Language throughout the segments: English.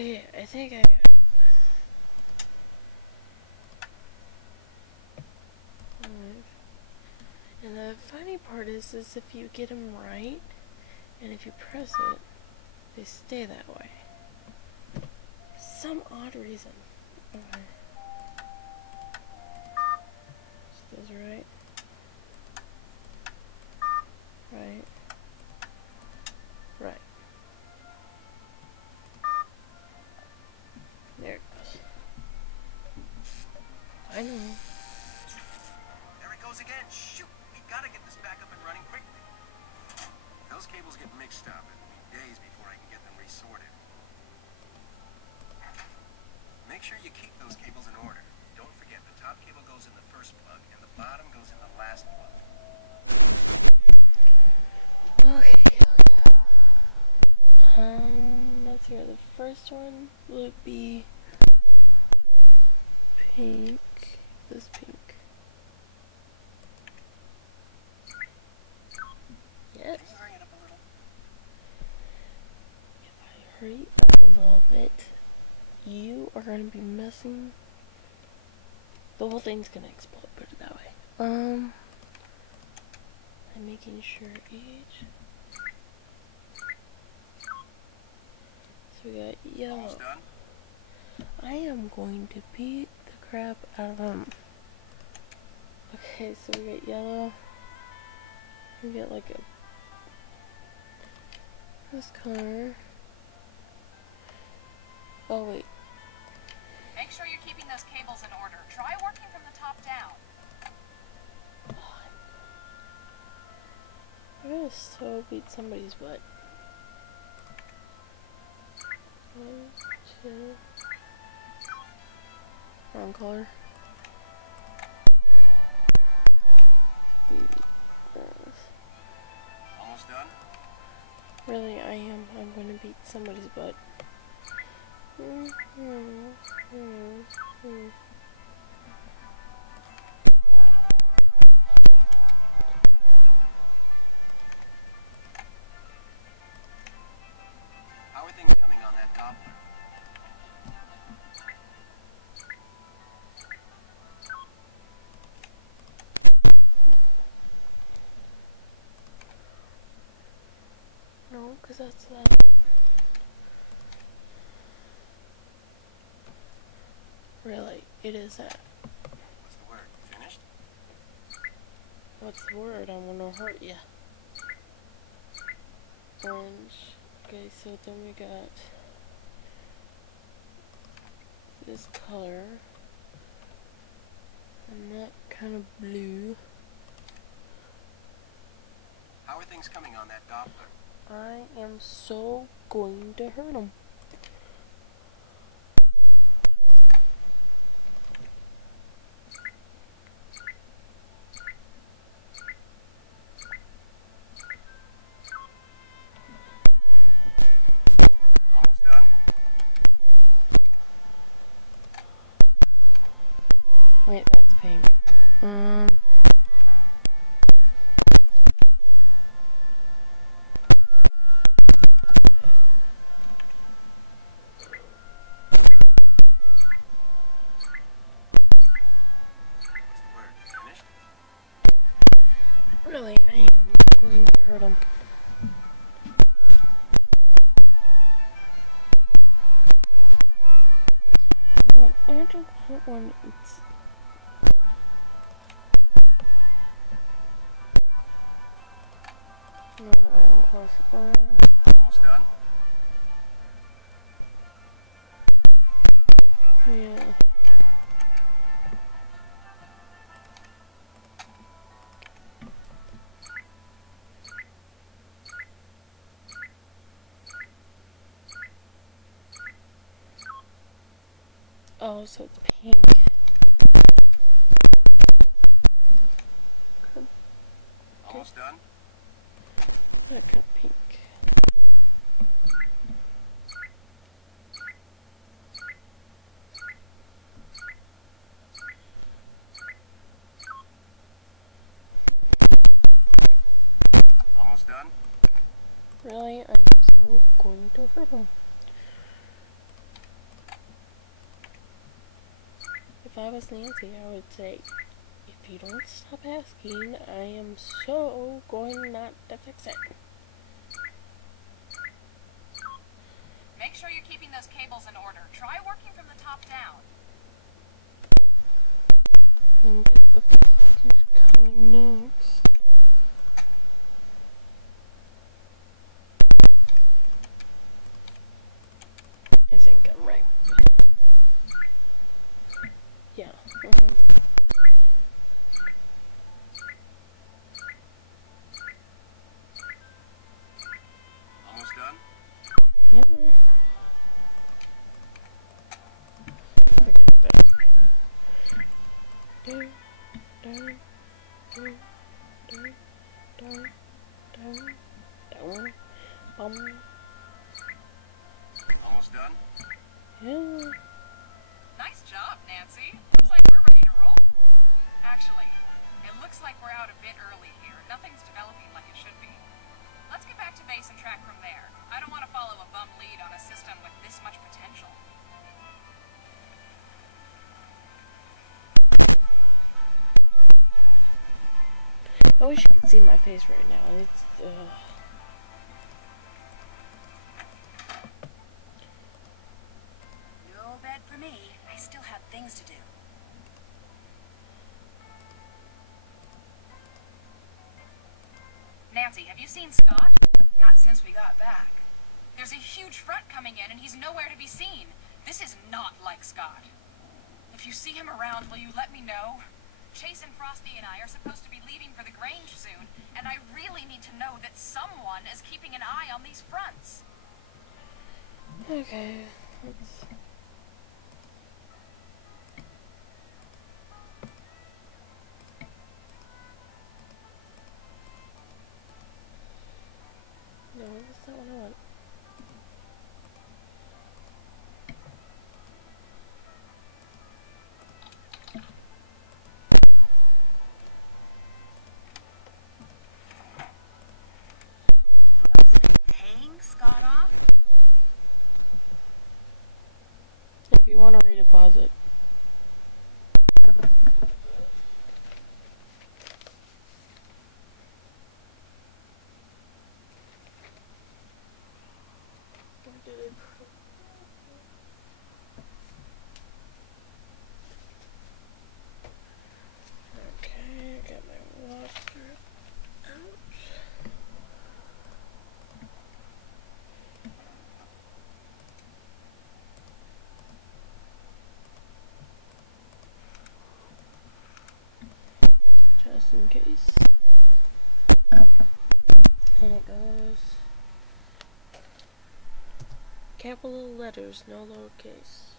Yeah, I think I got it. And the funny part is if you get them right, and if you press it, they stay that way. Some odd reason. Okay. So those are right. Right. Right. There it goes. Finally. There it goes again. Shoot! We gotta get this back up and running quickly. If those cables get mixed up, it'll be days before I can get them resorted. Make sure you keep those cables in order. Don't forget, the top cable goes in the first plug, and the bottom goes in the last plug. Okay. Let's hear the first one would be pink. This pink. Yes. Can you hurry it up a little? If I hurry up a little bit, you are gonna be messing. The whole thing's gonna explode, put it that way. I'm making sure each. So we got yellow. Almost done? I am going to beat the crap out of them. Okay, so we got yellow. We get like this color. Oh wait. Make sure you're keeping those cables in order. Try working from the top down. I'm gonna so beat somebody's butt. 1, 2. Wrong color. Almost done? Really, I am. I'm gonna beat somebody's butt. How are things coming on that Doppler? No, because that's that. Really, it is that. What's the word? You finished? What's the word? I'm gonna hurt ya. Orange. Okay, so then we got this color. And that kind of blue. How are things coming on that Doppler? I am so going to hurt him. Almost done? Wait, that's pink. Really, I am going to hurt him. No, I don't want one. It's no, I'm close. Almost done? Yeah. Oh, so it's pink. Almost done? That kind of pink. Almost done? Really, I am so going to hurt him. if I was Nancy, I would say, if you don't stop asking, I am so going not to fix it. Make sure you're keeping those cables in order. Try working from the top down. Who's coming next? I think I'm right. Yeah. Almost done? Yeah. Okay, down, Almost done? Yeah. Nice job, Nancy. Looks like we're ready to roll. Actually, it looks like we're out a bit early here. Nothing's developing like it should be. Let's get back to base and track from there. I don't want to follow a bum lead on a system with this much potential. I wish you could see my face right now. It's, No bed for me. I still have things to do. Nancy, have you seen Scott? Not since we got back. There's a huge front coming in and he's nowhere to be seen. This is not like Scott. If you see him around, will you let me know? Chase and Frosty and I are supposed to be leaving for the Grange soon, and I really need to know that someone is keeping an eye on these fronts. okay. Let's... No, that's not what I want. Paying Scott off? If you want to redeposit. Where did it put? Okay, I got my walker out. Just in case. And it goes capital letters, no lowercase.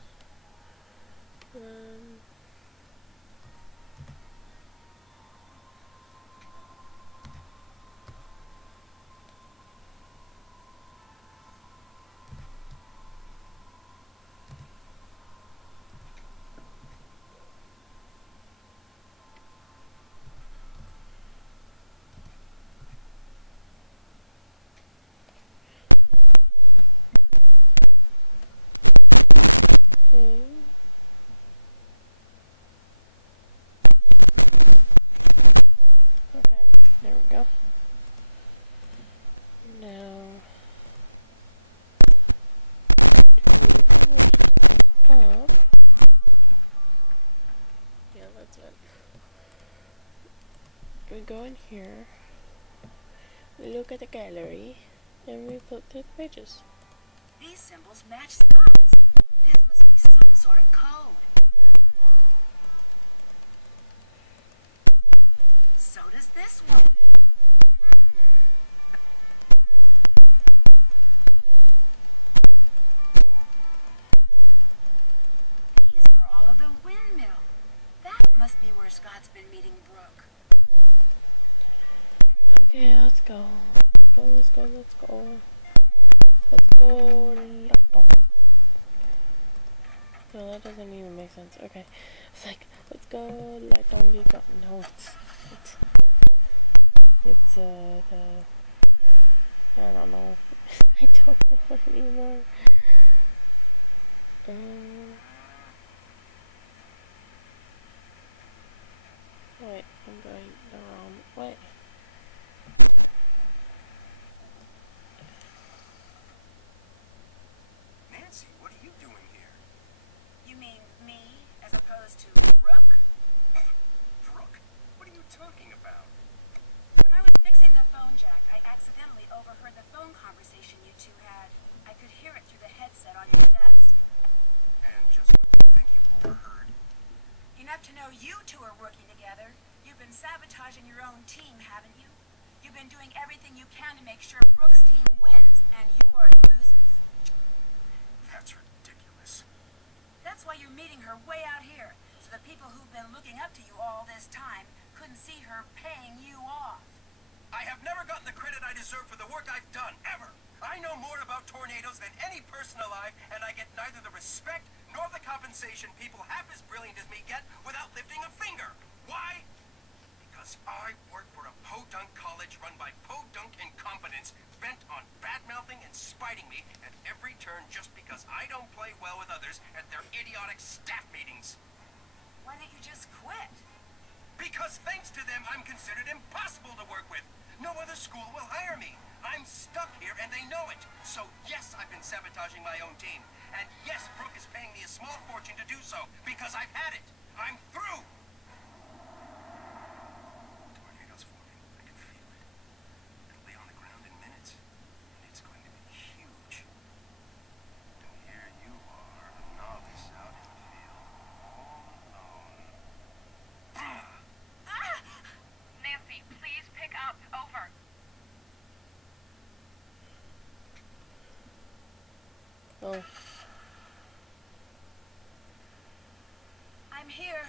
Okay. Okay, there we go. Now, up. Yeah, that's it. We go in here, look at the gallery, and we flip through the pages. These symbols match Scott's. This must be some sort of code. So does this one. These are all of the windmill. That must be where Scott's been meeting Brooke. Okay, let's go. Let's go, let's go, let's go. Let's go. No, that doesn't even make sense. Okay. It's like, let's go, let them be gone. No, it's I don't know. I don't know anymore. wait, I'm going the wrong way. Nancy, what are you doing here? You mean me, as opposed to Brooke? Brooke? What are you talking about? When I was fixing the phone jack, I accidentally overheard the phone conversation you two had. I could hear it through the headset on your desk. And just what do you think you overheard? Enough to know you two are working together. You've been sabotaging your own team, haven't you? You've been doing everything you can to make sure Brooke's team wins and yours loses. That's ridiculous. That's why you're meeting her way out here, so the people who've been looking up to you all this time couldn't see her paying you off. I have never gotten the credit I deserve for the work I've done, ever. I know more about tornadoes than any person alive, and I get neither the respect nor the compensation people half as brilliant as me get without lifting a finger. Why? Because I work for a podunk college run by podunk incompetents bent on bad-mouthing and spiting me at every turn just because I don't play well with others at their idiotic staff meetings. Why don't you just quit? Because thanks to them, I'm considered impossible to work with. No other school will hire me. I'm stuck here, and they know it. So, yes, I've been sabotaging my own team. And yes, Brooke is paying me a small fortune to do so, because I've had it. I'm through. Tornado's forming. I can feel it. It'll be on the ground in minutes, and it's going to be huge. And here you are, a novice out in the field, all alone. Nancy, please pick up. Over. Oh, I'm here.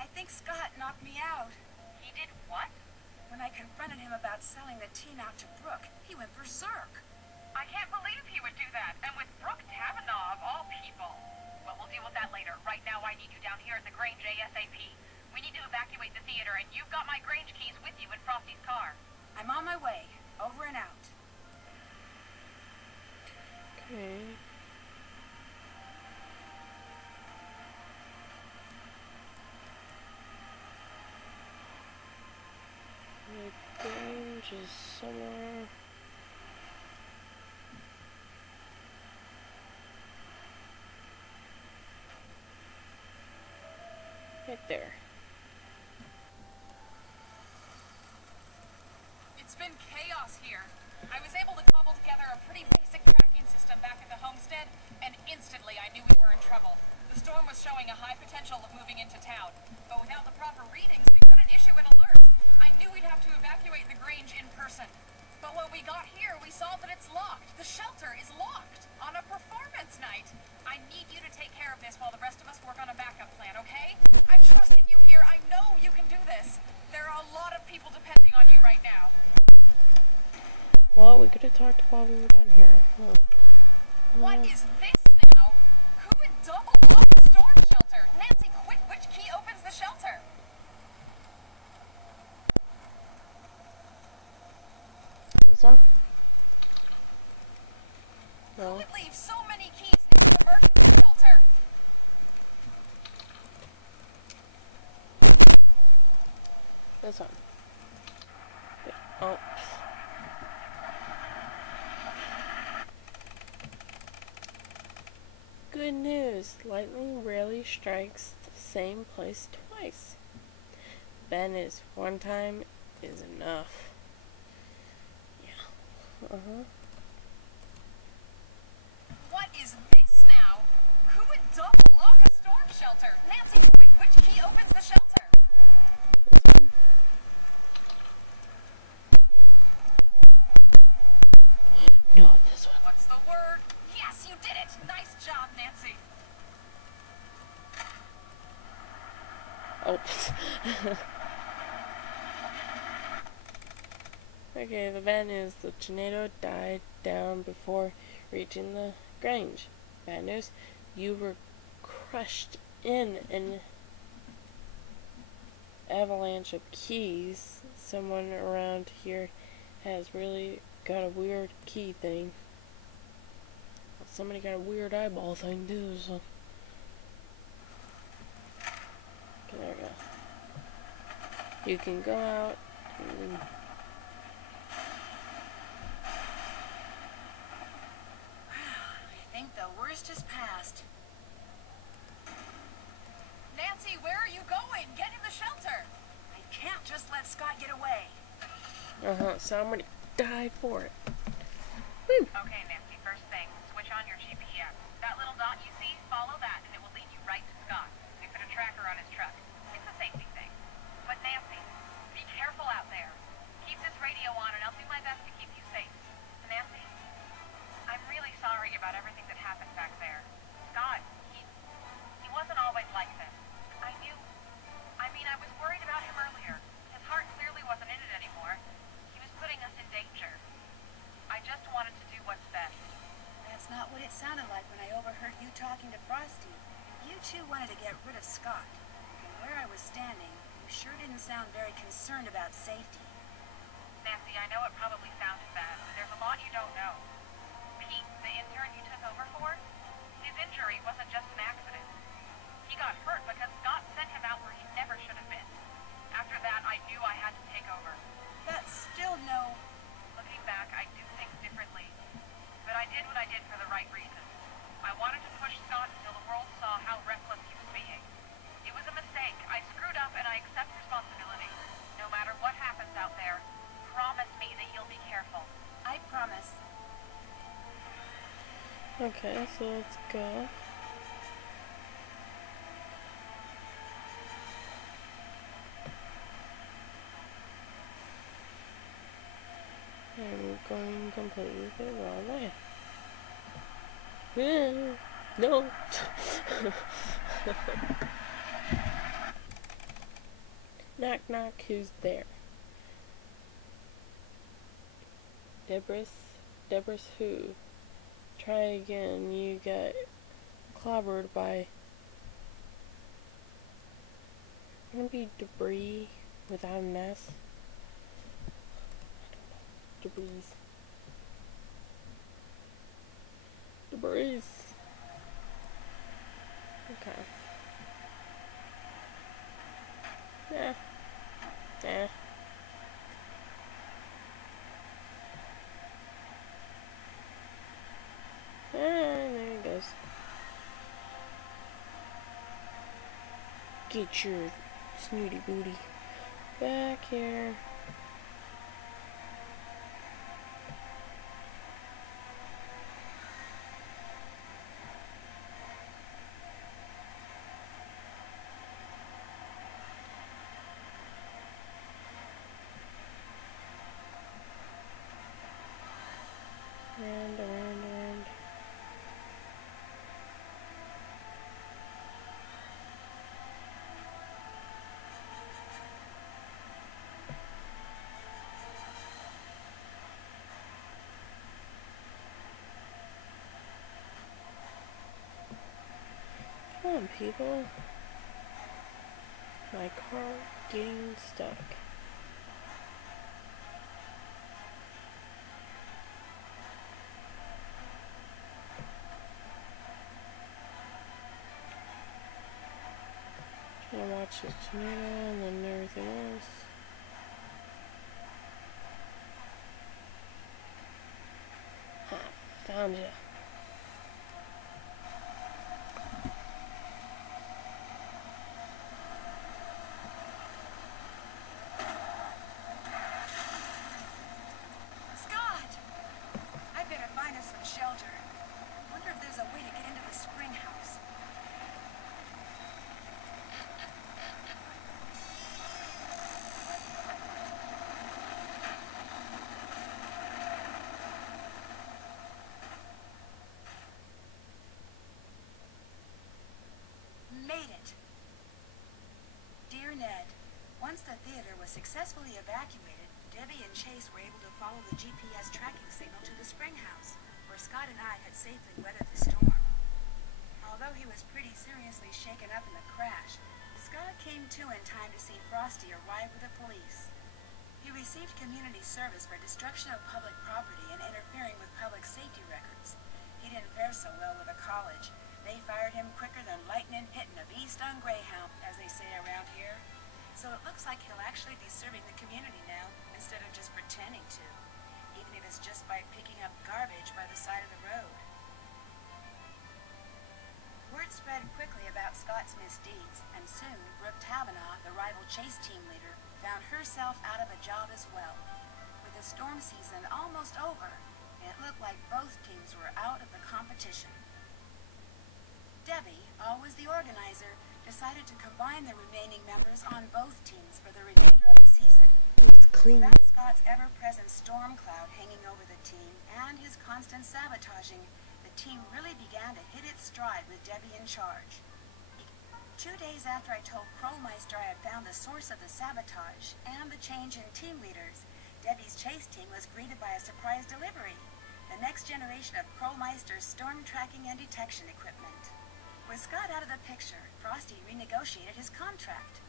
I think Scott knocked me out. He did what? When I confronted him about selling the team out to Brooke, he went berserk. I can't believe he would do that. And with Brooke Kavanaugh, of all people. Well, we'll deal with that later. Right now, I need you down here at the Grange ASAP. We need to evacuate the theater, and you've got my Grange keys with you in Frosty's car. I'm on my way. Over and out. okay. The Grange is somewhere. Right there. It's been chaos here. I was able to cobble together a pretty basic tracking system back at the homestead, and instantly I knew we were in trouble. The storm was showing a high potential of moving into town, but without the proper readings, we couldn't issue an alert. I knew we'd have to evacuate the Grange in person. But when we got here, we saw that it's locked. The shelter is locked on a performance night. I need you to take care of this while the rest of us work on a backup plan, okay? I'm trusting you here. I know you can do this. There are a lot of people depending on you right now. Well, we could have talked while we were down here. Huh. What is this now? Who would double lock the storm shelter? Nancy, quick, which key opens the shelter? This one? Who No. would leave so many keys near the emergency shelter? This one. Oh. Good news. Lightning rarely strikes the same place twice. Bad news. One time is enough. Yeah. What is this now? Who would double lock a storm shelter? Nancy, quick, which key opens the shelter? This one? No, this one. What's the word? Yes, you did it! Nice job, Nancy. Oh. Okay, the bad news. The tornado died down before reaching the Grange. Bad news. You were crushed in an avalanche of keys. Someone around here has really got a weird key thing. Somebody got a weird eyeball thing too, so. Okay, there we go. You can go out and I think the worst is past. Nancy, where are you going? Get in the shelter. I can't just let Scott get away. somebody died for it. Woo. Okay, Nancy, first thing, switch on your GPS. That little dot you see, follow that and it will lead you right to Scott. We put a tracker on his truck. It's a safety thing. But Nancy, be careful out there. Keep this radio on and I'll do my best to keep you safe. Nancy, I'm really sorry about everything that happened back there. Scott, he wasn't always like this. I was worried about him earlier. His heart clearly wasn't in it anymore. He was putting us in danger. I just wanted to do what's best. That's not what it sounded like when I overheard you talking to Frosty. You two wanted to get rid of Scott. From where I was standing, you sure didn't sound very concerned about safety. Nancy, I know it probably sounded bad, but there's a lot you don't know. Pete, the intern you took over for, his injury wasn't just an accident. He got hurt because Scott sent him out where he never should have been. After that, I knew I had to take over. That's still no... Looking back, I do things differently. But I did what I did for the right reasons. I wanted to push Scott until the world saw how reckless he was being. It was a mistake. I screwed up and I accept responsibility. No matter what happens out there, promise me that you'll be careful. I promise. Okay, so let's go. I'm going completely the wrong way. No. Knock knock, who's there? Deborah's who? Try again, you got clobbered by... Gonna be debris without an S? Debris. Okay. Yeah. Yeah. And there it goes. Get your snooty booty back here. Around. Come on, people. My car getting stuck. Trying to watch the tornado and then everything else. Ah, found ya. Scott! I better find us some shelter. Wonder if there's a way to get into the spring house. Made it! Dear Ned, once the theater was successfully evacuated, Debbie and Chase were able to follow the GPS tracking signal to the spring house, where Scott and I had safely weathered the storm. Although he was pretty seriously shaken up in the crash, Scott came to in time to see Frosty arrive with the police. He received community service for destruction of public property and interfering with public safety records. He didn't fare so well with the college. They fired him quicker than lightning hitting a bee-stung greyhound, as they say around here. So it looks like he'll actually be serving the community now, instead of just pretending to, even if it's just by picking up garbage by the side of the road. Word spread quickly about Scott's misdeeds, and soon Brooke Tavenaugh, the rival Chase team leader, found herself out of a job as well. With the storm season almost over, it looked like both teams were out of the competition. Debbie, always the organizer, decided to combine the remaining members on both teams for the remainder of the season. It's clean. Without Scott's ever-present storm cloud hanging over the team and his constant sabotaging, the team really began to hit its stride with Debbie in charge. 2 days after I told Krollmeister I had found the source of the sabotage and the change in team leaders, Debbie's Chase team was greeted by a surprise delivery, the next generation of Krollmeister's storm tracking and detection equipment. With Scott out of the picture, Frosty renegotiated his contract.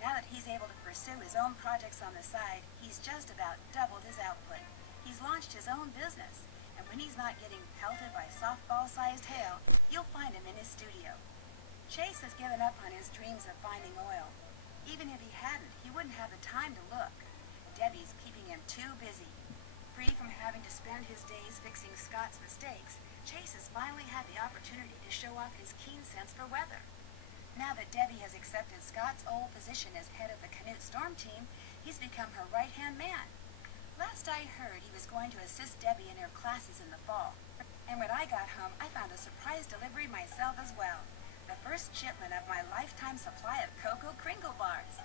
Now that he's able to pursue his own projects on the side, he's just about doubled his output. He's launched his own business, and when he's not getting pelted by softball-sized hail, you'll find him in his studio. Chase has given up on his dreams of finding oil. Even if he hadn't, he wouldn't have the time to look. Debbie's keeping him too busy. Free from having to spend his days fixing Scott's mistakes, Chase has finally had the opportunity to show off his keen sense for weather. Now that Debbie has accepted Scott's old position as head of the Canute Storm team, he's become her right-hand man. Last I heard, he was going to assist Debbie in her classes in the fall. And when I got home, I found a surprise delivery myself as well. The first shipment of my lifetime supply of Cocoa Kringle bars.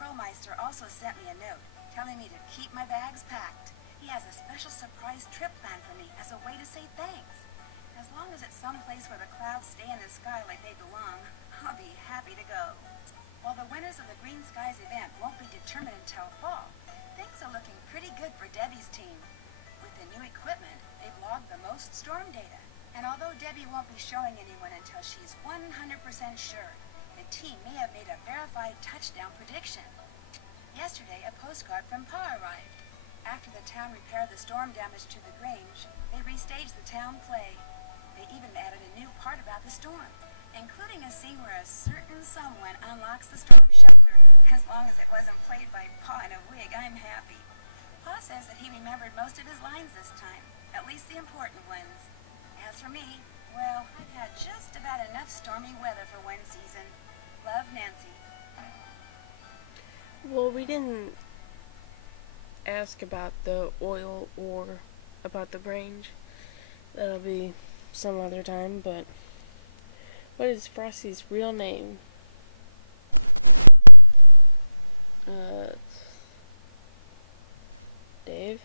Krollmeister also sent me a note, telling me to keep my bags packed. He has a special surprise trip planned for me as a way to say thanks. As long as it's someplace where the clouds stay in the sky like they belong, I'll be happy to go. While the winners of the Green Skies event won't be determined until fall, things are looking pretty good for Debbie's team. With the new equipment, they've logged the most storm data. And although Debbie won't be showing anyone until she's 100% sure, the team may have made a verified touchdown prediction. Yesterday, a postcard from Pa arrived. After the town repaired the storm damage to the Grange, they restaged the town play. They even added a new part about the storm, including a scene where a certain someone unlocks the storm shelter. As long as it wasn't played by Pa in a wig, I'm happy. Pa says that he remembered most of his lines this time, at least the important ones. As for me, well, I've had just about enough stormy weather for one season. Love, Nancy. Well, we didn't ask about the oil or about the Grange. That'll be some other time, but what is Frosty's real name? Dave?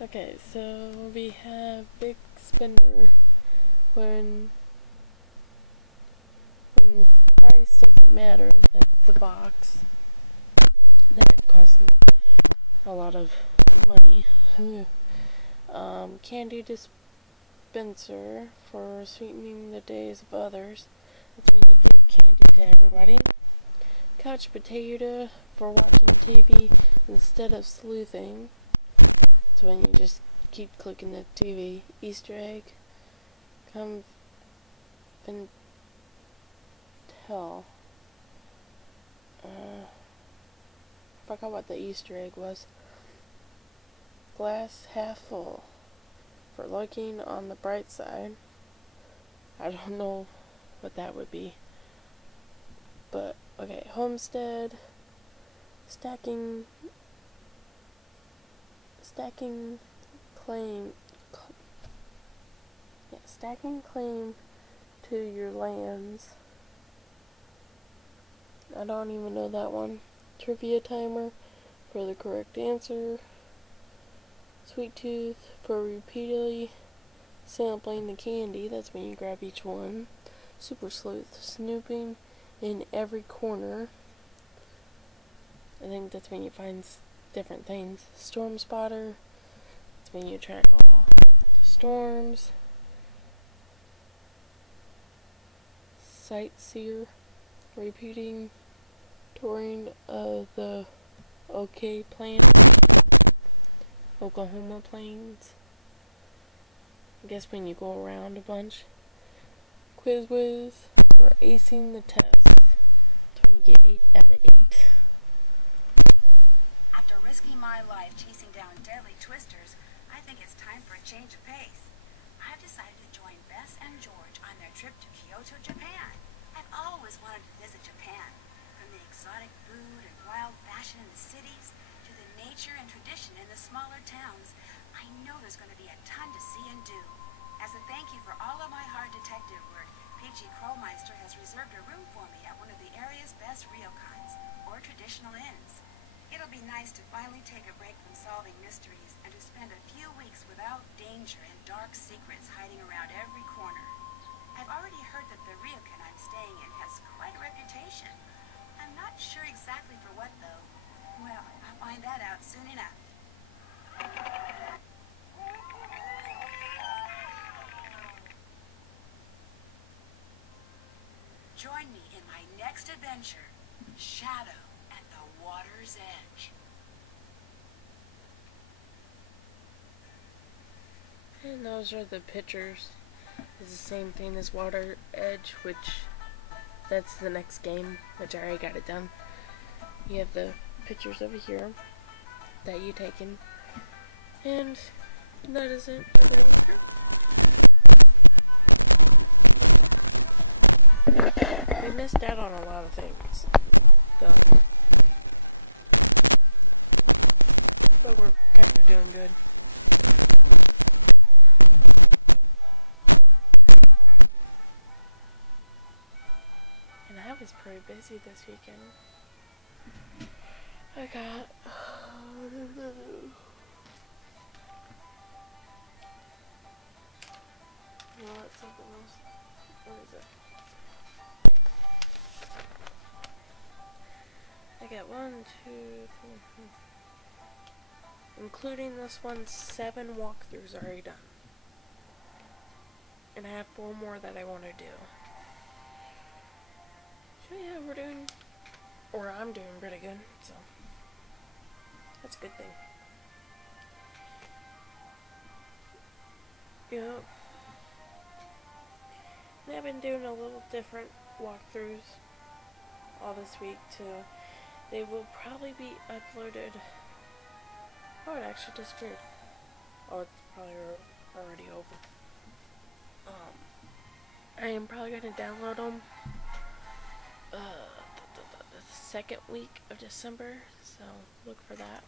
Okay, so we have Big Spender when price doesn't matter. That's the box that costs a lot of money. Candy dispenser for sweetening the days of others. That's when you give candy to everybody. Couch potato for watching TV instead of sleuthing. So when you just keep clicking the TV. Easter egg. Come and tell. Forgot what the Easter egg was. Glass half full. For looking on the bright side. I don't know what that would be. But, okay. Homestead. Stacking claim. Stacking claim to your lands. I don't even know that one. Trivia timer for the correct answer. Sweet tooth for repeatedly sampling the candy. That's when you grab each one. Super sleuth, snooping in every corner. I think that's when you find different things. Storm spotter. That's when you track all the storms. Sightseer. Repeating touring of the Oklahoma Plains. I guess when you go around a bunch. Quiz Whiz. for acing the test. That's when you get 8 out of 8. After risking my life chasing down deadly twisters, I think it's time for a change of pace. I've decided to join Bess and George on their trip to Kyoto, Japan. I've always wanted to visit Japan. From the exotic food and wild fashion in the cities, to the nature and tradition in the smaller towns, I know there's going to be a ton to see and do. As a thank you for all of my hard detective work, PG Krollmeister has reserved a room for me at one of the area's best ryokans, or traditional inns. It'll be nice to finally take a break from solving mysteries and to spend a few weeks without danger and dark secrets hiding around every corner. I've already heard that the ryokan I'm staying in has quite a reputation. I'm not sure exactly for what, though. Well, I'll find that out soon enough. Join me in my next adventure, Shadow at the Water's Edge. And those are the pictures. It's the same thing as Water Edge, which that's the next game, which I already got it done. You have the pictures over here that you taken, and that is it. We missed out on a lot of things, so we're doing good. And I was pretty busy this weekend. I got you know what, something else. What is it? I got 1, 2, 3, including this one, 7 walkthroughs already done. And I have 4 more that I want to do. So yeah, we're doing, or I'm doing pretty good, so that's a good thing. Yep. And I've been doing a little different walkthroughs all this week too. They will probably be uploaded. Oh, it actually disappeared. Oh, it's probably already over. I am probably going to download them the second week of December, so look for that.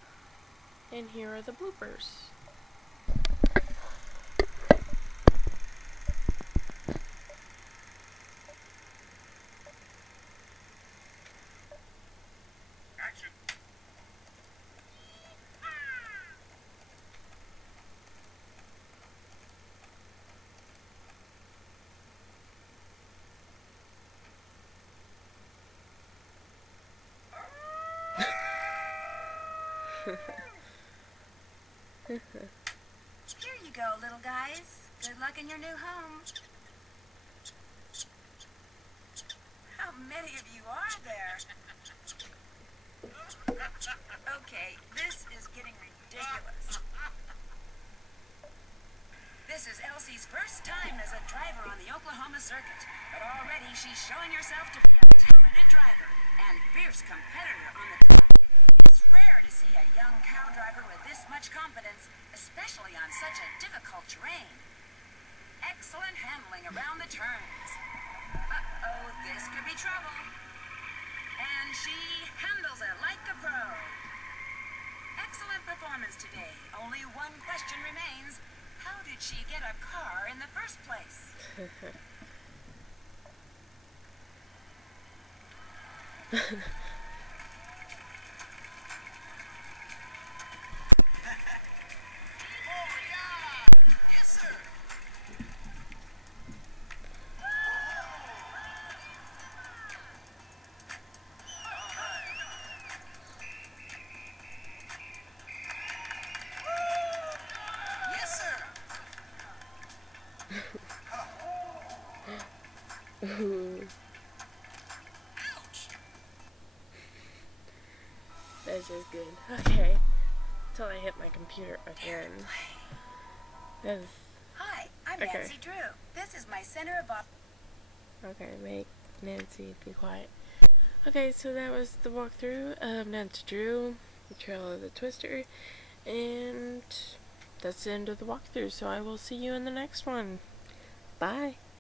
And here are the bloopers. Action. Here you go, little guys. Good luck in your new home. How many of you are there? Okay, this is getting ridiculous. This is Elsie's first time as a driver on the Oklahoma circuit, but already she's showing herself to be a talented driver and fierce competitor on the track. It's rare to see a young cow driver with this much confidence, especially on such a difficult terrain. Excellent handling around the turns. Uh-oh, this could be trouble. And she handles it like a pro. Excellent performance today. Only one question remains. How did she get a car in the first place? Yes, sir. Yes, sir. Ouch. That's just good. Okay. Until I hit my computer again. That's Hi, I'm Okay. Nancy Drew. This is my center of okay. Make Nancy, be quiet. Okay, so that was the walkthrough of Nancy Drew, the Trail of the Twister, and that's the end of the walkthrough, so I will see you in the next one. Bye!